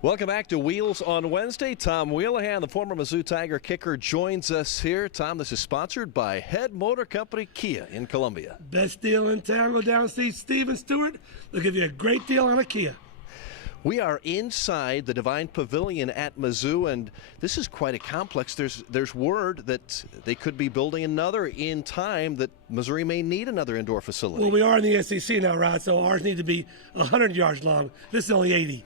Welcome back to Wheels on Wednesday. Tom Wheelahan, the former Mizzou Tiger kicker, joins us here. Tom, this is sponsored by Head Motor Company Kia in Columbia. Best deal in town. Go down and see Steve and Stewart. They'll give you a great deal on a Kia. We are inside the Divine Pavilion at Mizzou, and this is quite a complex. There's word that they could be building another in time, that Missouri may need another indoor facility. Well, we are in the SEC now, Rod, so ours need to be 100 yards long. This is only 80.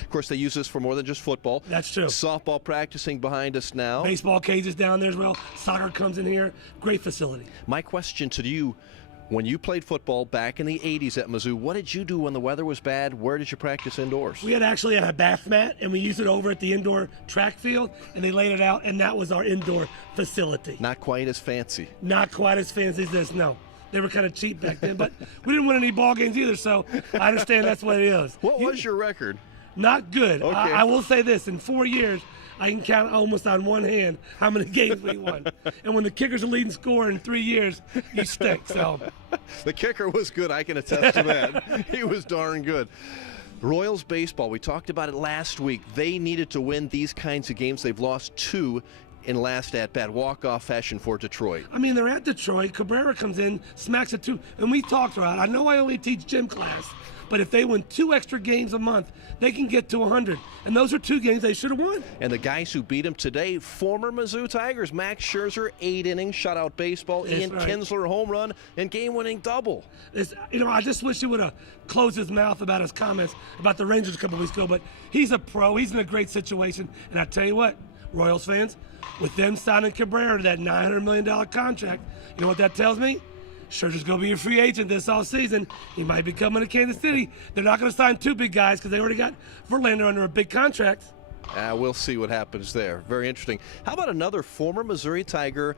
Of course, they use this for more than just football. That's true. Softball practicing behind us now. Baseball cages down there as well. Soccer comes in here. Great facility. My question to you, when you played football back in the 80s at Mizzou, what did you do when the weather was bad? Where did you practice indoors? We had actually had a bath mat, and we used it over at the indoor track field, and they laid it out, and that was our indoor facility. Not quite as fancy. Not quite as fancy as this, no. They were kind of cheap back then, but we didn't win any ball games either, so I understand that's what it is. What was your record? Not good. Okay. I will say this, in 4 years, I can count almost on one hand how many games we won. And when the kicker's the leading scorer in 3 years, you stink. So the kicker was good, I can attest to that. He was darn good. Royals baseball, we talked about it last week. They needed to win these kinds of games. They've lost 2 in last at-bat, walk-off fashion for Detroit. I mean, they're at Detroit. Cabrera comes in, smacks it 2. And we talked about it. I know I only teach gym class, but if they win 2 extra games a month, they can get to 100. And those are 2 games they should have won. And the guys who beat him today, former Mizzou Tigers, Max Scherzer, 8 innings, shutout baseball, That's Ian right. Kinsler, home run, and game-winning double. I just wish he would have closed his mouth about his comments about the Rangers a couple weeks ago, but he's a pro. He's in a great situation. And I tell you what, Royals fans, with them signing Cabrera to that $900 million contract, you know what that tells me? Scherzer's going to be a free agent this offseason. He might be coming to Kansas City. They're not going to sign 2 big guys because they already got Verlander under a big contract. We'll see what happens there. Very interesting. How about another former Missouri Tiger,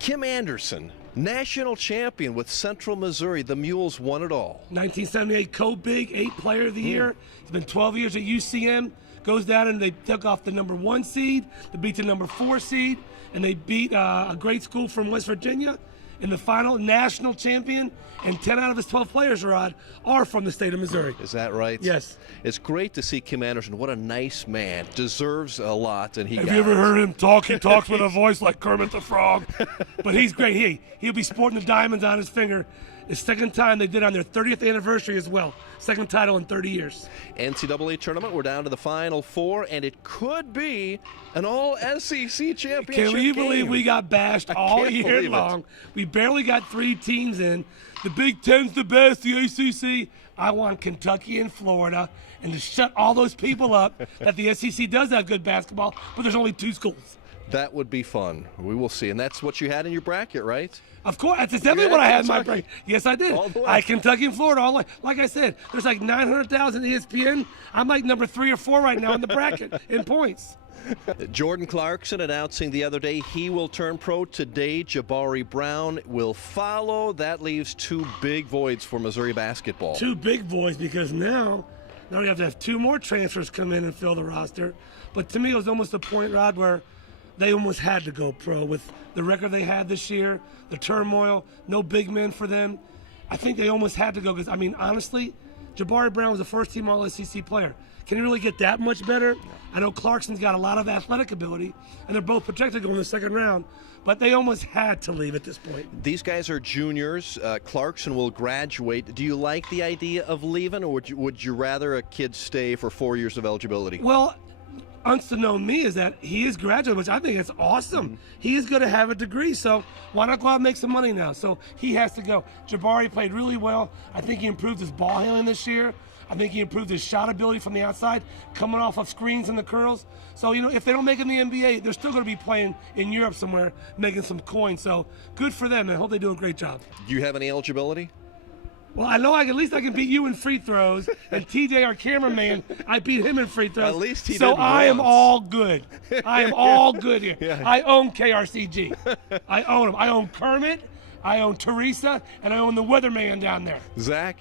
Kim Anderson, national champion with Central Missouri. The Mules won it all. 1978 Co-Big, 8 Player of the Year. He's been 12 years at UCM. Goes down and they took off the number 1 seed. They beat the number 4 seed. And they beat a great school from West Virginia in the final, national champion, and 10 out of his 12 players, Rod, are from the state of Missouri. Is that right? Yes. It's great to see Kim Anderson. What a nice man. Deserves a lot, and Have you ever heard him talk? He talks with a voice like Kermit the Frog. But he's great. He'll be sporting the diamonds on his finger. It's the 2nd time they did on their 30th anniversary as well. 2nd title in 30 years. NCAA tournament, we're down to the Final 4, and it could be an all-SEC championship Can you game. believe we got bashed all year long? We barely got 3 teams in. The Big Ten's the best, the ACC. I want Kentucky and Florida, and to shut all those people up that the SEC does have good basketball, but there's only 2 schools. That would be fun. We will see. And that's what you had in your bracket, right? Of course, that's definitely what I had in my bracket. Yes, I did. All the way. I Kentucky and Florida. All the way. Like I said, there's like 900,000 ESPN. I'm like number 3 or 4 right now in the bracket in points. Jordan Clarkson announcing the other day he will turn pro today. Jabari Brown will follow. That leaves 2 big voids for Missouri basketball. 2 big boys, because now we have to have 2 more transfers come in and fill the roster. But to me, it was almost a point, Rod, where they almost had to go pro with the record they had this year, the turmoil, no big men for them. I think they almost had to go because, I mean, honestly, Jabari Brown was a first-team All-SEC player. Can he really get that much better? I know Clarkson's got a lot of athletic ability, and they're both projected to go in the 2nd round, but they almost had to leave at this point. These guys are juniors. Clarkson will graduate. Do you like the idea of leaving, or would you rather a kid stay for 4 years of eligibility? Well, unbeknown to me is that he is graduating, which I think is awesome. Mm-hmm. He is going to have a degree, so why not go out and make some money now? So he has to go. Jabari played really well. I think he improved his ball handling this year. I think he improved his shot ability from the outside, coming off of screens and the curls. So, you know, if they don't make him the NBA, they're still going to be playing in Europe somewhere, making some coins. So good for them, and I hope they do a great job. Do you have any eligibility? Well, I know at least I can beat you in free throws, and TJ, our cameraman, I beat him in free throws. At least he So did I am once. all good. I am all good here. Yeah. I own KRCG. I own them. I own Kermit, I own Teresa, and I own the weatherman down there. Zach?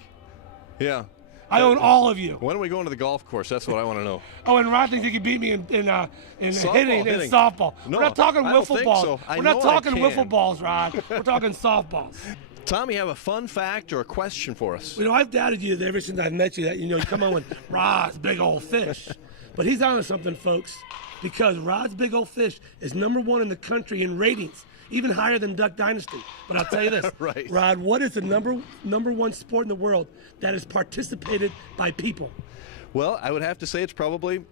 Yeah. I own all of you. When are we going to the golf course? That's what I want to know. Oh, and Rod thinks he can beat me in hitting and Hitting. softball. No, We're not talking I don't wiffle think balls. so. I We're not know I talking can. wiffle balls, Rod. We're talking softballs. Tom, you have a fun fact or a question for us? You know, I've doubted you ever since I met you that, you know, you come on with Rod's big old fish. But he's onto something, folks, because Rod's Big Old Fish is #1 in the country in ratings, even higher than Duck Dynasty. But I'll tell you this, Right. Rod, what is the number one sport in the world that is participated by people? Well, I would have to say it's probably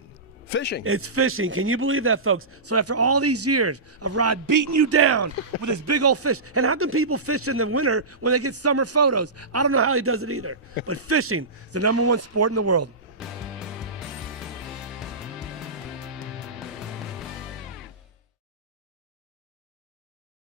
fishing. It's fishing. Can you believe that, folks? So after all these years of Rod beating you down with his big old fish, and how can people fish in the winter when they get summer photos? I don't know how he does it either. But fishing is the #1 sport in the world.